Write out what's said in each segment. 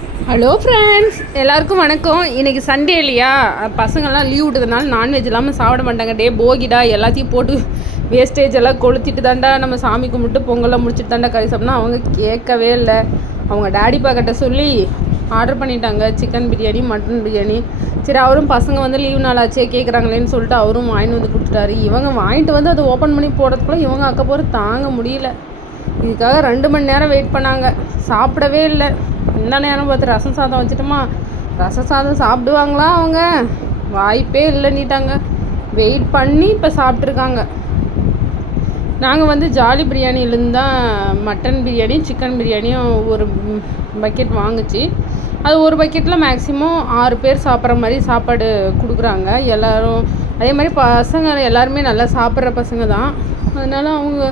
Hello friends, எல்லாருக்கும் வணக்கம். இன்றைக்கி சண்டே இல்லையா, பசங்கள்லாம் லீவ் விட்டதுனால நான்வெஜ் இல்லாமல் சாப்பிட மாட்டாங்க. போகிடா எல்லாத்தையும் போட்டு வேஸ்டேஜ் எல்லாம் கொளுத்திட்டு தாண்டா நம்ம சாமி கும்பிட்டு பொங்கலாம் முடிச்சுட்டு தாண்டா கறி சாப்பிட்னா அவங்க கேட்கவே இல்லை. அவங்க டேடி பாக்கிட்ட சொல்லி ஆர்டர் பண்ணிட்டாங்க சிக்கன் பிரியாணி, மட்டன் பிரியாணி. சரி, அவரும் பசங்க வந்து லீவ் நாளாச்சே கேட்குறாங்களேன்னு சொல்லிட்டு அவரும் வாங்கிட்டு வந்து கொடுத்துட்டாரு. இவங்க வாங்கிட்டு வந்து அதை ஓப்பன் பண்ணி போடுறதுக்குள்ளே இவங்க அக்க போகிற தாங்க முடியல. இதுக்காக 2 மணி நேரம் வெயிட் பண்ணாங்க, சாப்பிடவே இல்லை. இந்த நேரம் பார்த்து ரசம் சாதம் வச்சுட்டோமா, ரசம் சாதம் சாப்பிடுவாங்களா அவங்க? வாய்ப்பே இல்லைன்னிட்டாங்க. வெயிட் பண்ணி இப்போ சாப்பிட்ருக்காங்க. நாங்கள் வந்து ஜாலி பிரியாணிலேருந்து தான் மட்டன் பிரியாணி, சிக்கன் பிரியாணியும் ஒரு பக்கெட் வாங்குச்சு. அது ஒரு பக்கெட்டில் மேக்ஸிமம் 6 பேர் சாப்பிட்ற மாதிரி சாப்பாடு கொடுக்குறாங்க எல்லோரும். அதே மாதிரி பசங்க எல்லாருமே நல்லா சாப்பிட்ற பசங்க தான். அதனால் அவங்க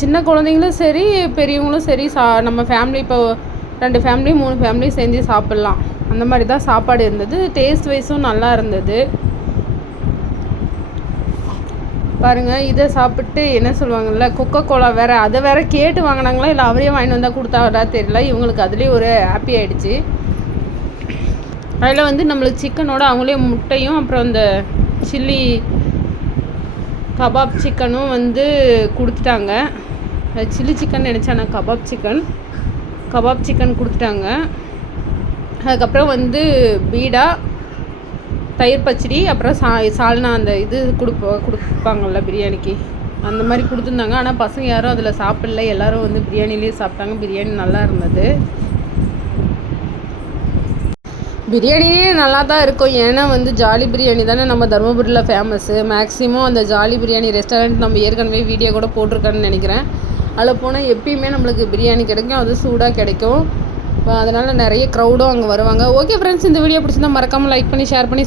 சின்ன குழந்தைங்களும் சரி பெரியவங்களும் சரி நம்ம ஃபேமிலி இப்போ 2 ஃபேமிலி 3 ஃபேமிலி செஞ்சு சாப்பிட்லாம். அந்த மாதிரி தான் சாப்பாடு இருந்தது. டேஸ்ட் வைஸும் நல்லா இருந்தது. பாருங்கள், இதை சாப்பிட்டு என்ன சொல்லுவாங்கள்ல, கொக்கோ கோலா வேறு, அதை வேறு கேட்டு வாங்கினாங்களா இல்லை அவரே வாங்கிட்டு வந்தால் கொடுத்தாடா தெரியல. இவங்களுக்கு அதுலேயே ஒரு ஹாப்பி ஆகிடுச்சு. அதில் வந்து நம்மளுக்கு சிக்கனோட அவங்களே முட்டையும் அப்புறம் அந்த சில்லி கபாப் சிக்கனும் வந்து கொடுத்துட்டாங்க. சில்லி சிக்கன் நினச்சேன் நான், கபாப் சிக்கன் கொடுத்துட்டாங்க. அதுக்கப்புறம் வந்து பீடா, தயிர் பச்சடி, அப்புறம் சால்னா அந்த இது கொடுப்பாங்கள்ல பிரியாணிக்கு, அந்த மாதிரி கொடுத்துருந்தாங்க. ஆனால் பசங்க யாரும் அதில் சாப்பிடல, எல்லோரும் வந்து பிரியாணிலேயே சாப்பிட்டாங்க. பிரியாணி நல்லா இருந்தது. பிரியாணியே நல்லா தான் இருக்கும். ஏன்னா வந்து ஜாலி பிரியாணி தானே நம்ம தருமபுரியில் ஃபேமஸ்ஸு. மேக்ஸிமம் அந்த ஜாலி பிரியாணி ரெஸ்டாரண்ட் நம்ம ஏற்கனவே வீடியோ கூட போட்டிருக்கேன்னு நினைக்கிறேன். அதில் போனால் எப்பயுமே நம்மளுக்கு பிரியாணி கிடைக்கும், அது சூடாக கிடைக்கும். அதனால் நிறைய க்ரௌடும் அங்கே வருவாங்க. ஓகே ஃப்ரெண்ட்ஸ், இந்த வீடியோ பிடிச்சிருந்தா மறக்காமல் லைக் பண்ணி ஷேர் பண்ணி